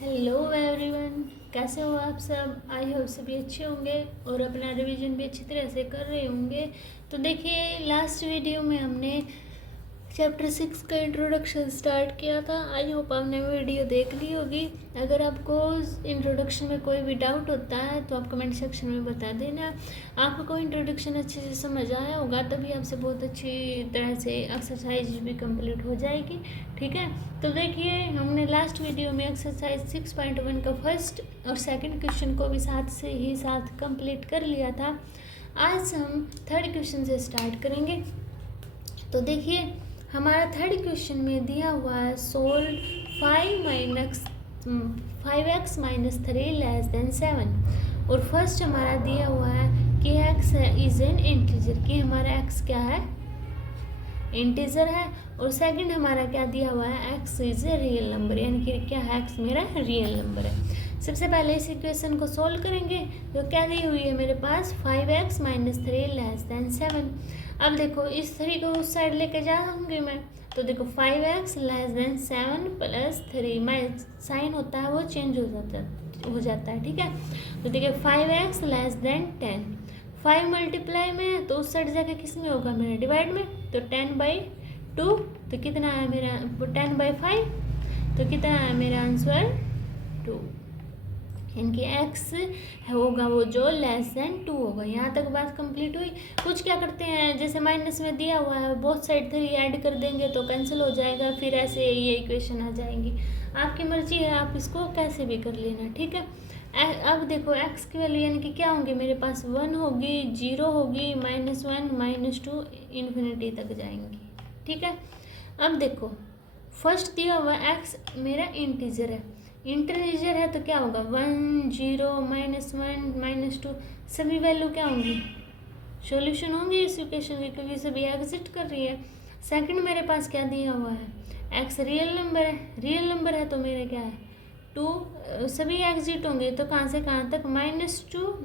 Hello everyone, कैसे हो आप सब। आई होप सभी अच्छे होंगे और अपना रिवीजन भी अच्छी तरह से कर रहे होंगे। तो देखिए, लास्ट वीडियो में हमने चैप्टर 6 का इंट्रोडक्शन स्टार्ट किया था। आई होप आपने वीडियो देख ली होगी। अगर आपको इंट्रोडक्शन में कोई भी डाउट होता है तो आप कमेंट सेक्शन में बता देना। आपको इंट्रोडक्शन अच्छे से समझ आया होगा तभी आपसे बहुत अच्छी तरह से एक्सरसाइज भी कंप्लीट हो जाएगी। ठीक है, तो देखिए हमने लास्ट वीडियो में एक्सरसाइज 6.1 का फर्स्ट और सेकंड क्वेश्चन को भी साथ कंप्लीट कर लिया था। आज हम थर्ड क्वेश्चन से स्टार्ट करेंगे। तो देखिए, हमारा थर्ड क्वेश्चन में दिया हुआ है solve 5x minus 3 less than 7। और फर्स्ट हमारा दिया हुआ है कि x इज एन इंटीजर, कि हमारा x क्या है, इंटीजर है। और सेकंड हमारा क्या दिया हुआ है, x is a real number, यानी कि क्या है, x मेरा रियल नंबर है। सबसे पहले इस इक्वेशन को सॉल्व करेंगे। तो क्या दी हुई है मेरे पास, 5x माइनस 3 लेस देन 7। अब देखो इस 3 को उस साइड लेके जाऊंगी मैं, तो देखो 5x लेस देन 7 प्लस 3, मैं साइन होता है वो चेंज हो जाता है। ठीक है, तो देखिए 5x लेस देन 10, 5 मल्टीप्लाई में तो उस साइड जाके किस में होगा, मेरा डिवाइड में, तो 10/2। तो कितना है मेरा 10/5, तो कितना है मेरा आंसर 2, इनकी x होगा वो जो लेस देन 2 होगा। यहाँ तक बात कंप्लीट हुई। कुछ क्या करते हैं, जैसे माइनस में दिया हुआ है बोथ साइड 3 ऐड कर देंगे तो कैंसिल हो जाएगा, फिर ऐसे ये इक्वेशन आ जाएंगी। आपकी मर्जी है, आप इसको कैसे भी कर लेना। ठीक है, अब देखो x की वैल्यू यानी कि क्या होंगे मेरे पास, 1 होगी, 0 होगी, -1 -2 इन्फिनिटी तक जाएंगी। ठीक है, अब देखो फर्स्ट दिया हुआ x मेरा इंटीजर है, इंटीजर है तो क्या होगा 1 0 -1 -2 सभी वैल्यू क्या होंगी, सॉल्यूशन होंगे इस इक्वेशन की, क्योंकि सभी एग्जिट कर रही है। सेकंड मेरे पास क्या दिया हुआ है, x रियल नंबर है, रियल नंबर है तो मेरे क्या है 2, सभी एग्जिट होंगे तो कहाँ से कहाँ तक, -2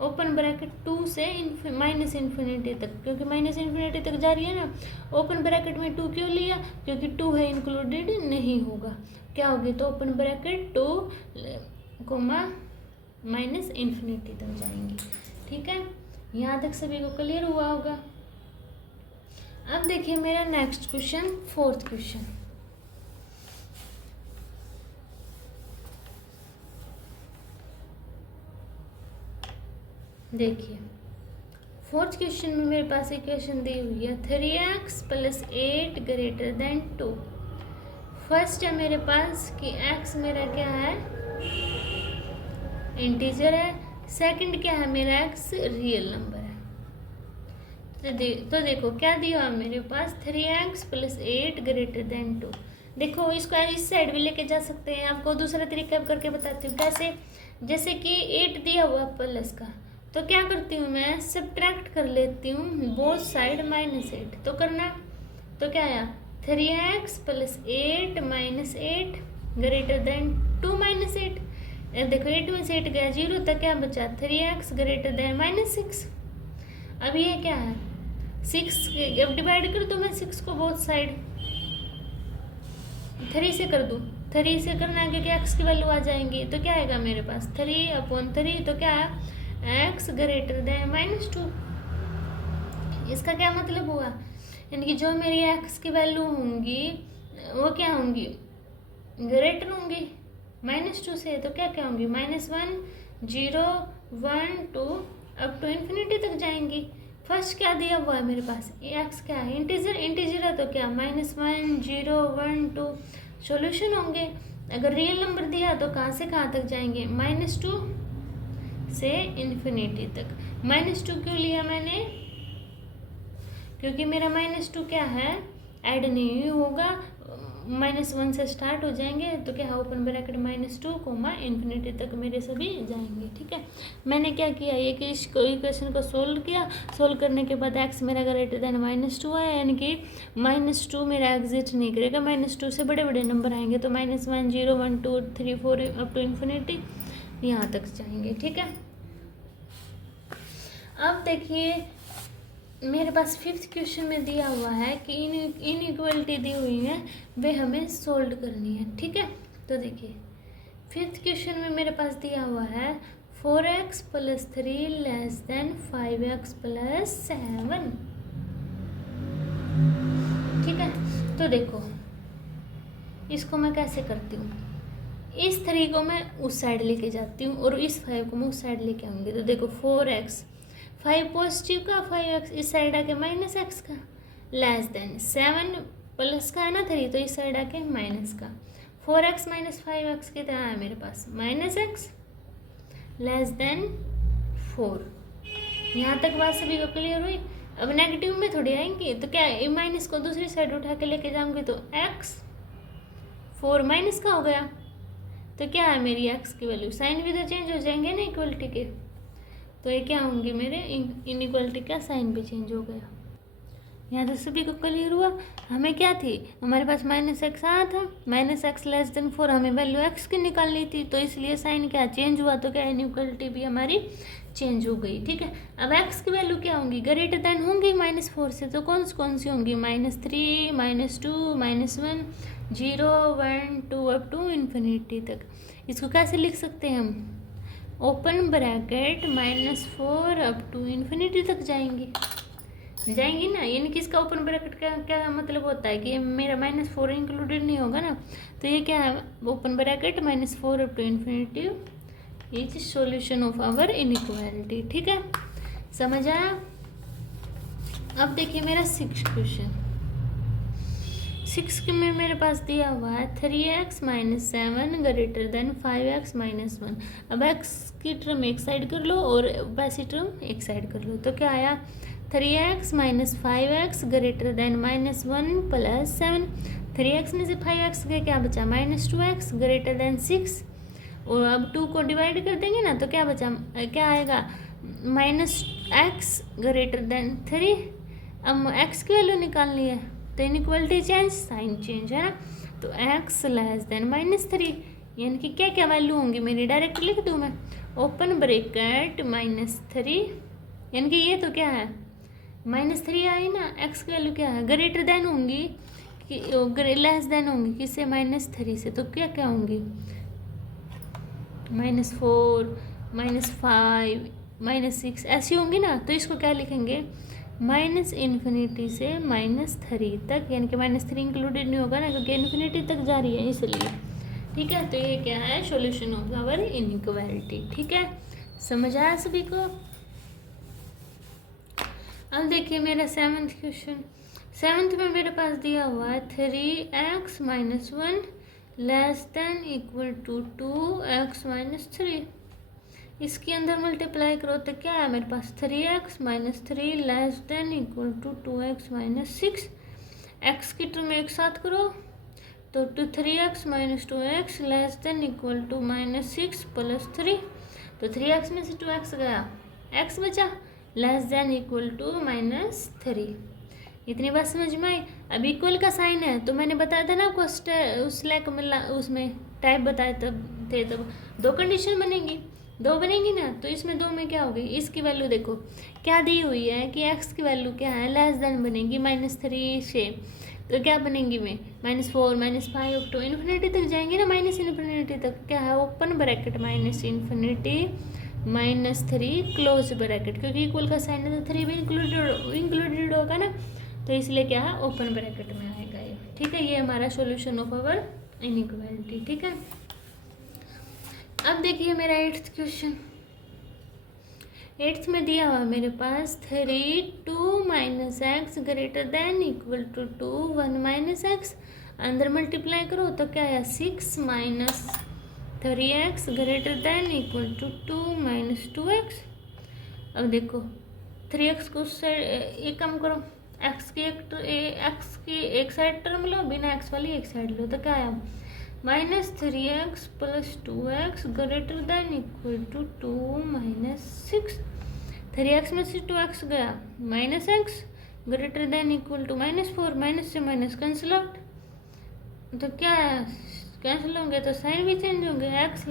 ओपन ब्रैकेट 2 से माइनस इन्फिनिटी तक, क्योंकि माइनस इन्फिनिटी तक जा रही है ना। ओपन ब्रैकेट में 2 क्यों लिया, क्योंकि 2 है इंक्लूडेड नहीं होगा, क्या होगी, तो open bracket 2 comma minus infinity तक जाएंगी। ठीक है, यहाँ तक सभी को क्लियर हुआ होगा। अब देखिए मेरा नेक्स्ट क्वेश्चन, फोर्थ क्वेश्चन। देखिए फोर्थ क्वेश्चन में मेरे पास इक्वेशन दी हुई है 3x + 8 ग्रेटर देन 2। फर्स्ट है मेरे पास कि x मेरा क्या है, इंटीजर है। सेकंड क्या है मेरा, x रियल नंबर है। तो देखो क्या दिया है मेरे पास, 3x + 8 ग्रेटर देन 2। देखो इसको इस साइड भी लेके जा सकते हैं, आपको दूसरा तरीका करके बताती हूँ कैसे। जैसे कि 8 दिया हुआ प्लस का, तो क्या करती हूँ मैं, सब्ट्रैक्ट कर लेती हूँ बोथ साइड -8। तो करना, तो क्या आया 3x + 8 -8 ग्रेटर देन 2 -8। देखो 8 में से 8 गया 0, तक क्या बचा 3x ग्रेटर देन -6। अब ये क्या है 6, अब डिवाइड कर दूँ मैं 6 को बोथ साइड, 3 से कर दूँ, 3 से करना है क्योंकि x की वैल्यू आ जाएंगी। तो क्या आएगा मेरे पास 3/3, तो क्या है x ग्रेटर देन -2। इसका क्या मतलब हुआ, यानी कि जो मेरी x की वैल्यू होंगी वो क्या होंगी, ग्रेटर होंगी -2 से। तो क्या क्या होंगी, -1 0 1 2 अप टू इन्फिनिटी तक जाएंगी। फर्स्ट क्या दिया हुआ है मेरे पास, x क्या है, इंटीजर, इंटीजर है तो क्या -1 0 1 2 सॉल्यूशन होंगे। अगर रियल नंबर दिया तो कहाँ से कहाँ तक जाएंगे, -2 से इन्फिनिटी तक। -2 क्यों लिया मैंने, क्योंकि मेरा -2 क्या है, ऐड नहीं होगा, -1 से स्टार्ट हो जाएंगे, तो क्या है ओपन ब्रैकेट -2 कोमा इन्फिनिटी तक मेरे सभी जाएंगे। ठीक है, मैंने क्या किया, ये कि इस इक्वेशन को सोल्व किया। सोल्व करने के बाद x मेरा ग्रेटर देन -2 है, यानी कि -2 मेरा एग्जिट नहीं करेगा, -2 से बड़े बड़े नंबर आएंगे, तो -1 0 1 2 3 4 अप टू इन्फिनिटी यहाँ तक जाएंगे। ठीक है, अब देखिए मेरे पास फिफ्थ क्वेश्चन में दिया हुआ है कि इनइक्वलिटी दी हुई है वे हमें सोल्व करनी है। ठीक है, तो देखिए फिफ्थ क्वेश्चन में मेरे पास दिया हुआ है 4x + 3 < 5x + 7। ठीक है, तो देखो इसको मैं कैसे करती हूँ, इस 3 को मैं उस साइड लेके जाती हूँ और इस 5 को मैं उस साइड लेके आऊँगी। तो देखो 4x 5 पॉजिटिव का, 5x इस साइड आके -x का, < 7 प्लस का है ना 3, तो इस साइड आके माइनस का। 4x - 5x कितना है मेरे पास -x < 4। यहाँ तक बात सभी को क्लियर हुई। अब नेगेटिव में थोड़ी आएंगे, तो क्या माइनस को दूसरी साइड उठा के लेके जाऊंगी तो x 4 माइनस का हो गया। तो क्या है मेरी x की वैल्यू, साइन भी तो चेंज हो जाएंगे ना इक्वलिटी के, तो ये क्या होंगे मेरे इनइक्वलिटी का साइन भी चेंज हो गया। यहाँ तो सभी को क्लियर हुआ। हमें क्या थी, हमारे पास -x आया था, -x < 4 हमें वैल्यू x की निकालनी थी, तो इसलिए साइन क्या चेंज हुआ, तो क्या इनइक्वलिटी भी हमारी चेंज हो गई। ठीक है, अब x की वैल्यू क्या होंगी, ग्रेटर देन होंगी -4 से, तो कौन सी होंगी, -3 -2 -1 0 1 2 अप टू इन्फिनिटी तक। इसको कैसे लिख सकते हैं हम, open bracket -4 up to infinity तक जाएंगी ना, यानी कि इसका ओपन ब्रैकेट का क्या मतलब होता है कि मेरा -4 इंक्लूडेड नहीं होगा ना, तो ये क्या है, open bracket -4 up to infinity is solution of our inequality. ठीक है, समझ आया। अब देखिए मेरा 6 क्वेश्चन, 6 में मेरे पास दिया हुआ है 3x - 7 > 5x - 1। अब x की टर्म एक साइड कर लो और वैसी टर्म एक साइड कर लो, तो क्या आया 3x - 5x > -1 + 7। 3x में से 5x गए, क्या बचा -2x > 6, और अब 2 को डिवाइड कर देंगे ना, तो क्या बचा, क्या आएगा -x > 3। अब x की वैल्यू निकालनी है, तो इनइक्वलिटी चेंज, साइन चेंज है ना, तो x < -3, यानी कि क्या क्या वैल्यू होंगी मेरी, डायरेक्ट लिख दूँ मैं, ओपन ब्रैकेट -3, यानी कि ये तो क्या है -3 आई ना, x की वैल्यू क्या है, ग्रेटर देन होंगी कि लेस देन होंगी किससे, -3 से, तो क्या क्या होंगी -4 -5 -6 ऐसी होंगी ना, तो इसको क्या लिखेंगे -∞ से -3 तक, यानी कि -3 इंक्लूडेड नहीं होगा ना, क्योंकि इन्फिनिटी तक जा रही है इसलिए। ठीक है, तो ये क्या है, सॉल्यूशन ऑफ आवर इनइक्वालिटी। ठीक है, समझ आया सभी को। अब देखिए मेरा 7th क्वेश्चन, 7th में मेरे पास दिया हुआ है 3x - 1 < 2x - 3। इसके अंदर मल्टीप्लाई करो तो क्या है मेरे पास 3x - 3 < 2x - 6। x की टर्म एक साथ करो तो 3x - 2x < -6 + 3, तो 3x में से 2x गया, x बचा < -3। इतनी बात समझ में आई। अब इक्वल का साइन है, तो मैंने बताया था ना आपको उस लैक में उसमें टाइप बताए तब 2 कंडीशन बनेंगी, 2 बनेंगी ना, तो इसमें 2 में क्या होगी, इसकी वैल्यू देखो क्या दी हुई है कि x की वैल्यू क्या है, लेस देन बनेगी -3 से, तो क्या बनेंगी में -4 -5 अप टू इन्फिनिटी तक जाएंगे ना, -∞ तक, क्या है ओपन ब्रैकेट -∞ -3 क्लोज ब्रैकेट, क्योंकि इक्वल का साइन है तो 3 भी इंक्लूडेड होगा ना, तो इसलिए क्या है ओपन ब्रैकेट में आएगा ये। ठीक है, ये हमारा सॉल्यूशन ऑफ आवर इनइक्वालिटी। ठीक है, अब देखिए मेरा 8th क्वेश्चन, 8th में दिया हुआ मेरे पास 3 2 - x > 2 1 - x, अंदर मल्टीप्लाई करो तो क्या है 6 - 3x > 2 - 2x। अब देखो 3x को एक कम करो, x की एक साइड टर्म लो, बिना x वाली एक साइड लो, तो क्या है -3x + 2x > 2 - 6। 3x में से 2x गया, -x > -4, माइनस से माइनस कैंसिल आउट, तो क्या कैंसिल होंगे तो साइन भी चेंज होंगे, x < =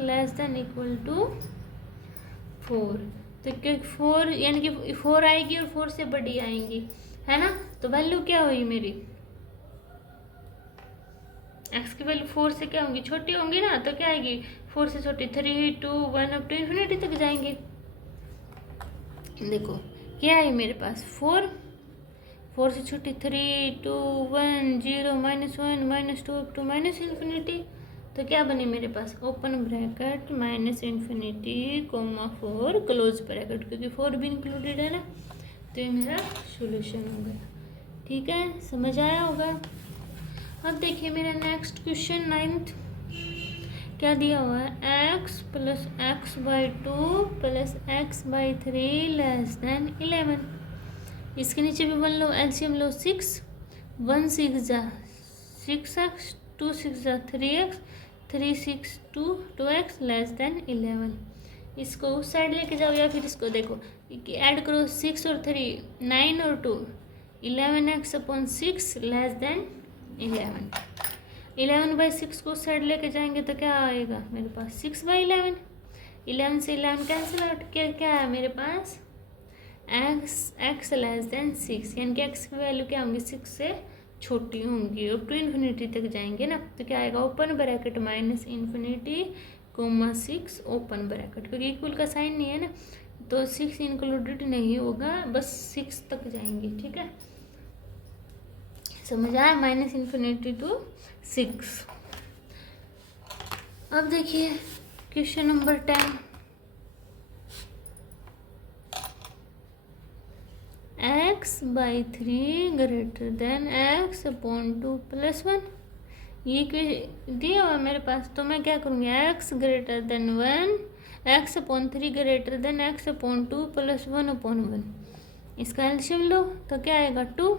4, तो क्योंकि 4 यानी कि 4 आएगी और 4 से बड़ी आएंगी, है ना, तो वैल्यू क्या हुई मेरी एक्स की वैल्यू 4 से क्या होंगी, छोटी होंगी ना, तो क्या आएगी 4 से छोटी 3 2 1 अप टू इन्फिनिटी तक जाएंगे। देखो क्या है मेरे पास 4 से छोटी 3 2 1 0 -1 -2 अप टू माइनस इन्फिनिटी। तो क्या बने मेरे पास open bracket minus infinity comma 4 close bracket, क्योंकि 4 भी इंक्लूडेड है ना। तो ये मेरा सॉल्यूशन हो गया। ठीक है, समझ आया होगा। अब देखिए मेरा नेक्स्ट क्वेश्चन 9th क्या दिया हुआ है, x plus x by 2 plus x by 3 less than 11। इसके नीचे भी बन लो, एलसीएम लो 6 1 6 जा 6x 2 6 जा 3x 3 6 2x लेस देन 11। इसको उस साइड लेके जाओ या फिर इसको देखो ऐड करो 6 और 3 9 और 2 11x अपॉन 6 लेस देन 11। 11/6 को उस साइड लेके जाएंगे तो क्या आएगा मेरे पास 6/11। 11 से 11 कैंसिल आउट किया, क्या है मेरे पास x लेस देन 6, यानी कि x की वैल्यू क्या होंगी 6 से छोटी होंगी, अप टू इन्फिनिटी तक जाएंगे ना। तो क्या आएगा open bracket minus infinity comma 6 open bracket, क्योंकि इक्वल का साइन नहीं है ना, तो 6 इंक्लूडेड नहीं होगा, बस 6 तक जाएंगे। ठीक है, समझ आया, माइनस इन्फिनिटी टू 6। अब देखिए question number 10, x/3 greater than x upon 2 plus 1। ये दिया हुआ मेरे पास, तो मैं क्या करूँगी x greater then 1 x upon 3 greater then x upon 2 plus 1 upon 1। इसका एलसीएम लो तो क्या आएगा 2,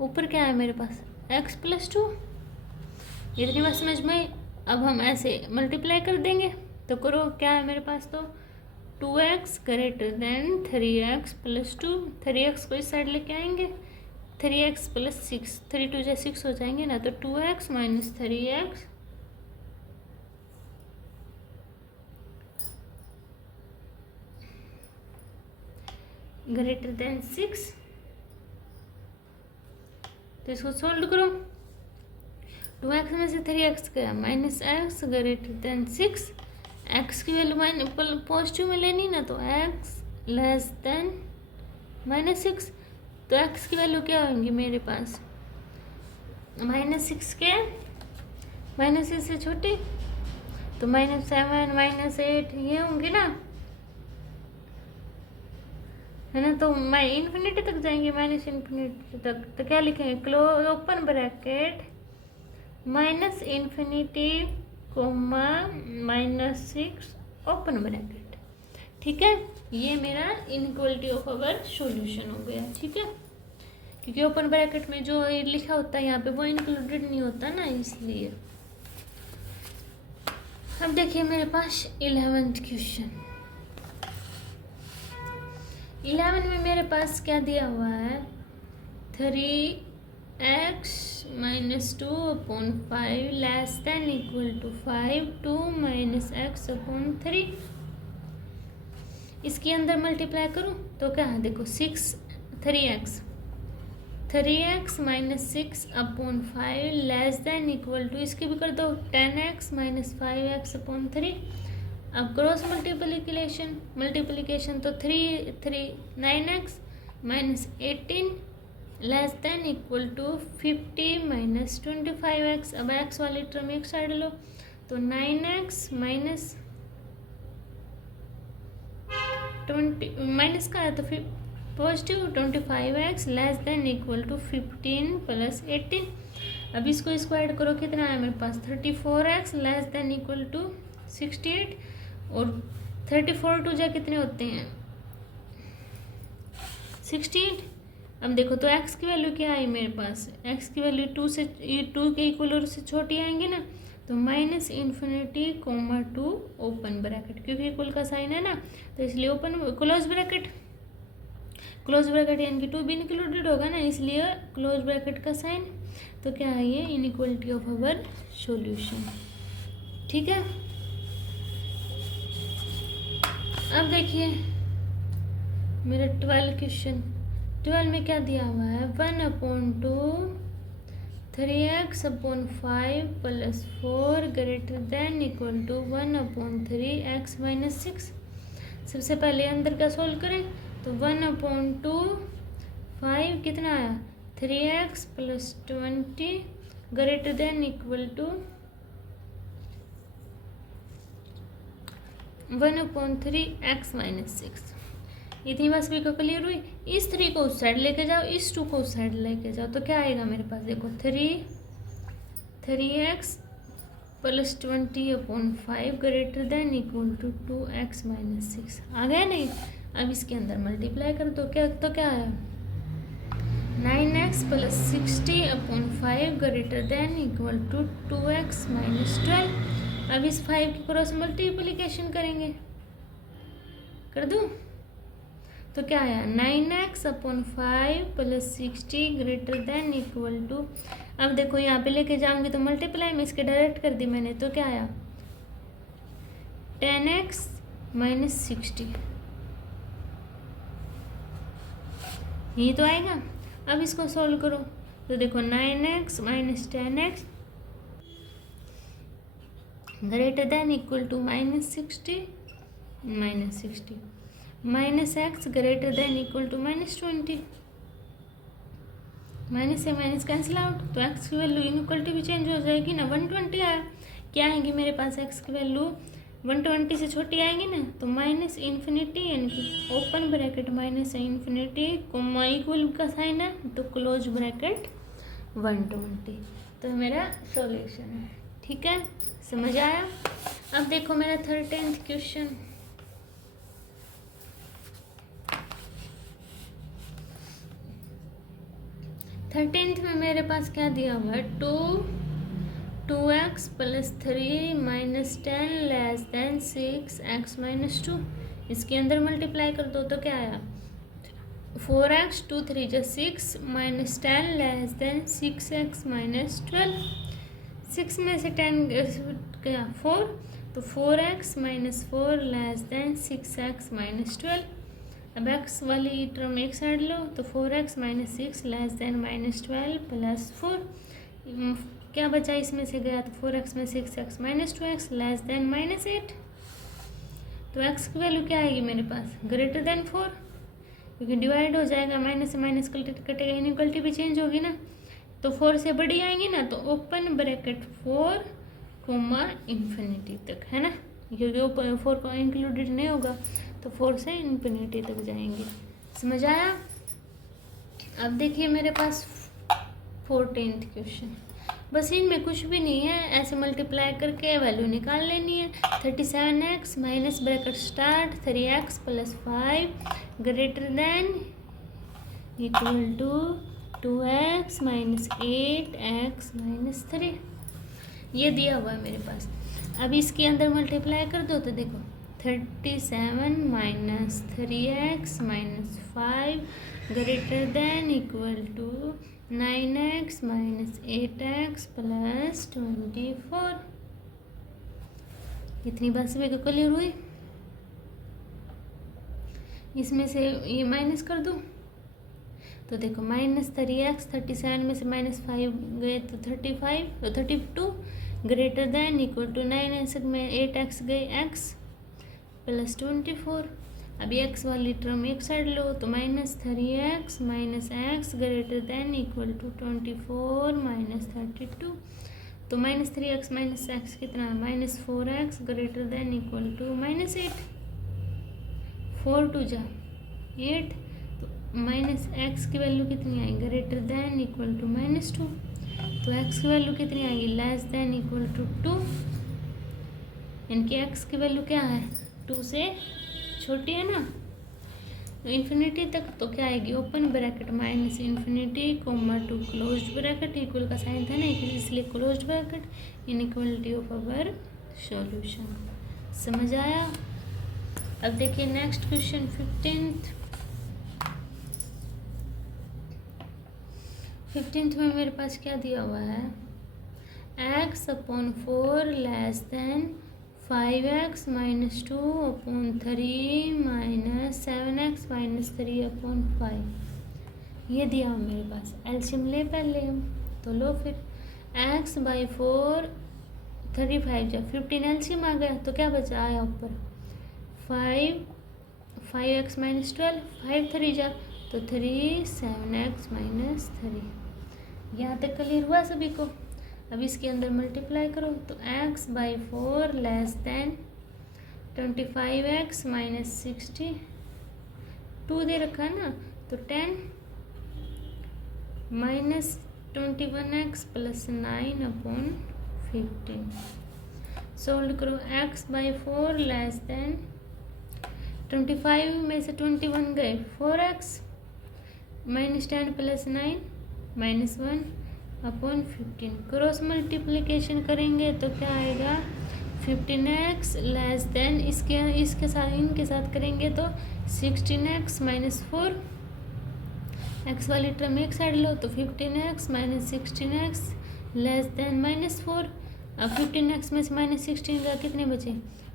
ऊपर क्या है मेरे पास x प्लस 2। इतनी बात समझ में। अब हम ऐसे मल्टीप्लाई कर देंगे, तो करो क्या है मेरे पास, तो 2x greater than 3x plus 2। 3x को इस साइड लेके आएंगे 3x प्लस 6, 3 2 जा 6 हो जाएंगे ना, तो 2x minus 3x greater than 6। तो इसको सोल्व करो, 2x में से 3x गया minus x greater than 6। X की वैल्यू पॉजिटिव में लेनी ना, तो x लेस देन -6। तो x की वैल्यू क्या होंगी मेरे पास -6 के -6 से छोटी, तो -7 -8 ये होंगे ना, है ना। तो मैं इन्फिनिटी तक जाएंगे, माइनस इन्फिनिटी तक, तो क्या लिखेंगे close open bracket minus infinity comma -6 open bracket. ठीक है, ये मेरा इनइक्वालिटी ऑफ अवर सॉल्यूशन हो गया। ठीक है, क्योंकि ओपन ब्रैकेट में जो लिखा होता है यहाँ पे वो इंक्लूडेड नहीं होता ना, इसलिए। अब देखिए मेरे पास 11th क्वेश्चन। 11 में मेरे पास क्या दिया हुआ है 3x minus 2 upon 5 less than equal to 5 2 minus x upon 3। इसके अंदर मल्टीप्लाई करूँ तो क्या है देखो 3x minus 6 upon 5 less than equal to, इसकी भी कर दो 10x माइनस 5x अपॉन 3। अब क्रॉस मल्टीप्लिकेशन तो 9x minus 18 less than equal to 50 minus 25x। अब x वाली टर्म एक साइड लो, तो 9x माइनस 20 माइनस का है तो फिर positive 25x less than equal to 15 plus 18। अब इसको ऐड करो, कितना है मेरे पास 34x less than equal to 68, और 34 2 जा कितने होते हैं 68। अब देखो तो x की वैल्यू क्या आई मेरे पास, x की वैल्यू 2 के इक्वल और से छोटी आएंगी ना, तो minus infinity comma 2 open bracket, क्योंकि इक्वल का साइन है ना, तो इसलिए ओपन क्लोज ब्रैकेट यानी कि 2 भी इंक्लूडेड होगा ना, इसलिए क्लोज ब्रैकेट का साइन। तो क्या है ये इनइक्वालिटी ऑफ अवर सॉल्यूशन। ठीक है, अब देखिए मेरा 12 क्वेश्चन। 12 में क्या दिया हुआ है 1/2 3x upon 5 plus 4 greater than equal to 1 upon 3x minus 6। सबसे पहले अंदर का सोल्व करें तो 1 अपॉन 2 5 कितना आया 3x plus 20 greater than equal to 1/3x minus 6। इतनी बात सभी को क्लियर हुई। इस 3 को उस साइड लेके जाओ, इस 2 को उस साइड लेके जाओ, तो क्या आएगा मेरे पास देखो 3x plus 20/5 greater than equal to 2x minus 6 आ गया नहीं। अब इसके अंदर मल्टीप्लाई कर दो, क्या आया 9x plus 60/5 greater than equal to 2x minus 12। अब इस 5 की क्रॉस मल्टीप्लिकेशन करेंगे, कर दूं तो क्या आया 9x/5 plus 60 greater than equal to, अब देखो यहाँ पे लेके जाऊंगी तो मल्टीप्लाई में इसके डायरेक्ट कर दी मैंने, तो क्या आया 10x माइनस 60, ये तो आएगा। अब इसको सॉल्व करो तो देखो 9x minus 10x greater than equal to minus 60 minus x greater than equal to minus 20। Minus से माइनस कैंसिल आउट, तो x की वैल्यू इनइक्वलिटी भी चेंज हो जाएगी ना। 120 आया, क्या आएगी मेरे पास x की वैल्यू 120 से छोटी आएगी ना, तो माइनस इन्फिनिटी यानी कि open bracket minus infinity comma equal का साइन है तो क्लोज ब्रैकेट 120, तो मेरा सॉल्यूशन है। ठीक है, समझ आया। अब देखो मेरा 13th क्वेश्चन, में मेरे पास क्या दिया हुआ है 2x plus 3 minus 10 less than 6x minus 2। इसके अंदर मल्टीप्लाई कर दो तो क्या आया 4x 2 3 जो 6 minus 10 less than 6x minus 12। 6 में से 10 क्या 4, तो 4x minus 4 less than 6x minus 12। अब x वाली टर्म एक साइड लो तो 4x minus 6 less than minus 12 plus 4। क्या बचा इसमें से गया तो 4x में 6x minus 2x less than minus 8। तो x की वैल्यू क्या आएगी मेरे पास ग्रेटर देन 4, क्योंकि डिवाइड हो जाएगा, माइनस से माइनस कटेगा, इनइक्वलिटी भी चेंज होगी ना, तो 4 से बड़ी आएंगी ना, तो ओपन ब्रैकेट 4 कोमा इन्फिनिटी तक है ना, क्योंकि 4 को इंक्लूडेड नहीं होगा तो 4 से इन्फिनिटी तक जाएंगे। समझ आया। अब देखिए मेरे पास 14th क्वेश्चन, बस इनमें कुछ भी नहीं है, ऐसे मल्टीप्लाई करके वैल्यू निकाल लेनी है। 37x minus bracket start 3x plus 5 greater than equal to 2x minus 8x minus 3, ये दिया हुआ है मेरे पास। अब इसके अंदर मल्टीप्लाई कर दो तो देखो 37 minus 3x minus 5 greater than equal to 9x minus 8x plus 24। इतनी बात सभी को क्लियर हुई। इसमें से ये माइनस कर दो तो देखो माइनस 3x 37 में से माइनस 5 गए तो 35 तो 32 greater than equal to 9x में 8x गए x प्लस 24। अभी x वाली टर्म एक साइड लो तो minus 3x minus x greater than equal to 24 minus 32। तो माइनस 3x माइनस x कितना है minus 4x greater than equal to minus 8। 4 2 जा 8, तो माइनस x की वैल्यू कितनी आएगी greater than equal to minus 2। तो x की वैल्यू कितनी आएगी लेस देन इक्वल टू 2, यानी कि x की वैल्यू क्या है 2 से छोटी है ना, तो इन्फिनिटी तक, तो क्या आएगी open bracket minus infinity comma 2 close bracket, equal का साइन था ना इसलिए close bracket, inequality of our solution. समझ आया। अब देखिए नेक्स्ट क्वेश्चन 15th में मेरे पास क्या दिया हुआ है x/4 less than 5x minus 2/3 minus 7x minus 3/5, ये दिया हुआ मेरे पास। एलसीएम ले पहले हम तो लो फिर x बाई 4 35 जा 15 एलसीएम आ गया तो क्या बचा आया ऊपर 5x माइनस 12 5 3 जा तो 3 7x माइनस 3। यहाँ तक क्लियर हुआ सभी को। अब इसके अंदर मल्टीप्लाई करो तो x by 4 less than 25x minus 62 दे रखा है ना, तो 10 minus 21x plus 9 upon 15। Solve करो x बाई 4 लेस देन 25 में से 21 गए 4x minus 10 plus 9 minus 1 upon 15। Cross multiplication करेंगे तो क्या आएगा 15x लेस देन इसके साथ इनके साथ करेंगे तो 16x माइनस 4। x वाली टर्म एक साइड लो तो 15x minus 16x less than minus 4। अब 15x में से माइनस 16 का कितने बचे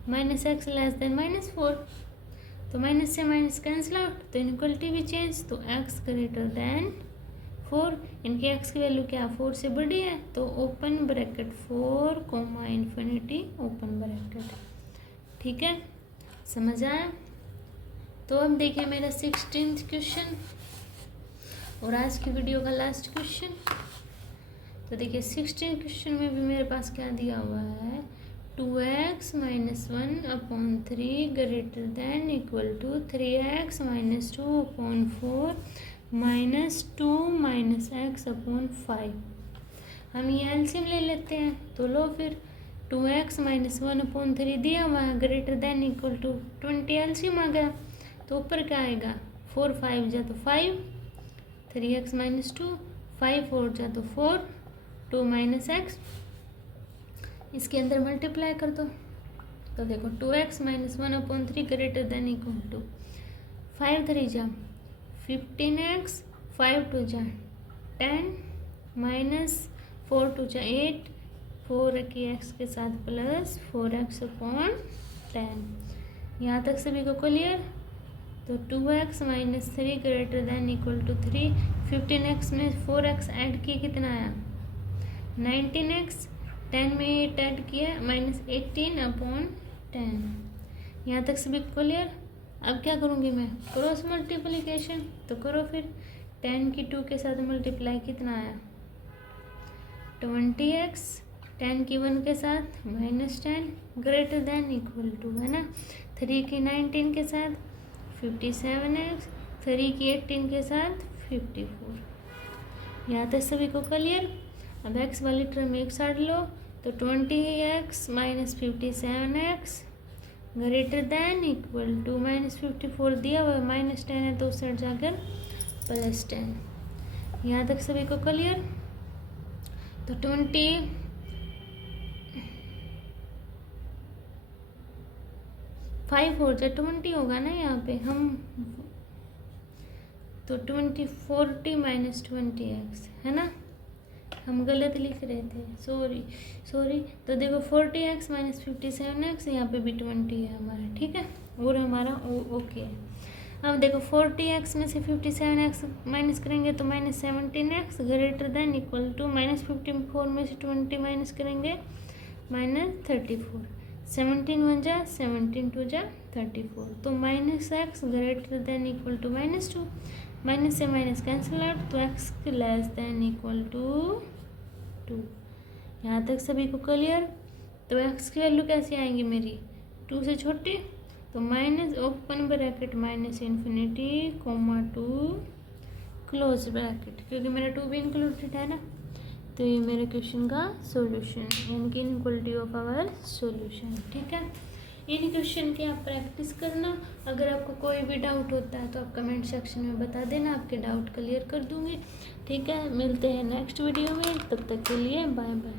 minus x less then minus 4। तो माइनस से माइनस कैंसिल आउट तो इनक्वलिटी भी चेंज, तो x ग्रेटर देन 4। इनकी x की वैल्यू क्या 4 से बड़ी है तो open bracket 4 comma infinity open bracket. ठीक है, समझ आया। तो अब देखिए मेरा 16th क्वेश्चन और आज की वीडियो का लास्ट क्वेश्चन। तो देखिए 16 क्वेश्चन में भी मेरे पास क्या दिया हुआ है 2x minus 1 upon 3 greater than equal to 3x minus 2 upon 4 minus 2 minus x upon 5। हम ये एलसीएम ले लेते हैं तो लो फिर 2x माइनस 1 अपॉन 3 दिया हुआ है greater than equal to 20 LCM आ गया तो ऊपर क्या आएगा 4 5 जा तो 5 3x माइनस 2 5 4 जा तो 4 2 माइनस x इसके अंदर मल्टीप्लाई कर दो तो देखो 2x minus 1 upon 3 greater than equal to 5 3 जा 15x 5 2 जा 10 माइनस 4 2 जा 8 4 की x के साथ प्लस 4x अपॉन 10। यहाँ तक सभी को क्लियर। तो 2x minus 3 greater than equal to 3 15x में 4x ऐड किए कितना आया 19x 10 में 8 ऐड किया माइनस 18 अपॉन 10। यहाँ तक सभी क्लियर। अब क्या करूँगी मैं क्रॉस मल्टीप्लिकेशन तो करो फिर 10 की 2 के साथ मल्टीप्लाई कितना आया 20x 10 की 1 के साथ minus 10 greater than equal to है ना 3 की 19 के साथ 57x 3 की 18 के साथ 54। यहाँ तक सभी को क्लियर। अब x वाली टर्म एक साइड लो तो 20x minus 57x greater than equal to minus 54 दिया हुआ माइनस 10 है तो उस साइड जाकर प्लस 10। यहाँ तक सभी को क्लियर। तो 5 4 जा 20 होगा ना यहाँ पे हम तो 40 माइनस 20x है ना, हम गलत लिख रहे थे सॉरी। तो देखो 40x माइनस 57x यहाँ पे भी 20 है हमारा, ठीक है, और हमारा ओके है। अब देखो 40x में से 57x माइनस करेंगे तो minus 17x greater than equal to minus 54 में से 20 माइनस करेंगे माइनस 34। 17 1 जा 17 2 जा 34 तो minus x greater than equal to minus 2 minus से माइनस कैंसिल आउट तो x less than equal to 2। यहाँ तक सभी को क्लियर। तो x की वैल्यू कैसे आएंगी मेरी 2 से छोटी तो minus open bracket minus infinity comma 2 close bracket, क्योंकि मेरा 2 भी इंक्लूडेड है ना। तो ये मेरे क्वेश्चन का सॉल्यूशन यानी कि इनइक्वालिटी ऑफ आवर सॉल्यूशन, ठीक है। इन क्वेश्चन की आप प्रैक्टिस करना। अगर आपको कोई भी डाउट होता है तो आप कमेंट सेक्शन में बता देना, आपके डाउट क्लियर कर दूंगी, ठीक है। मिलते हैं नेक्स्ट वीडियो में, तब तक के लिए बाय बाय।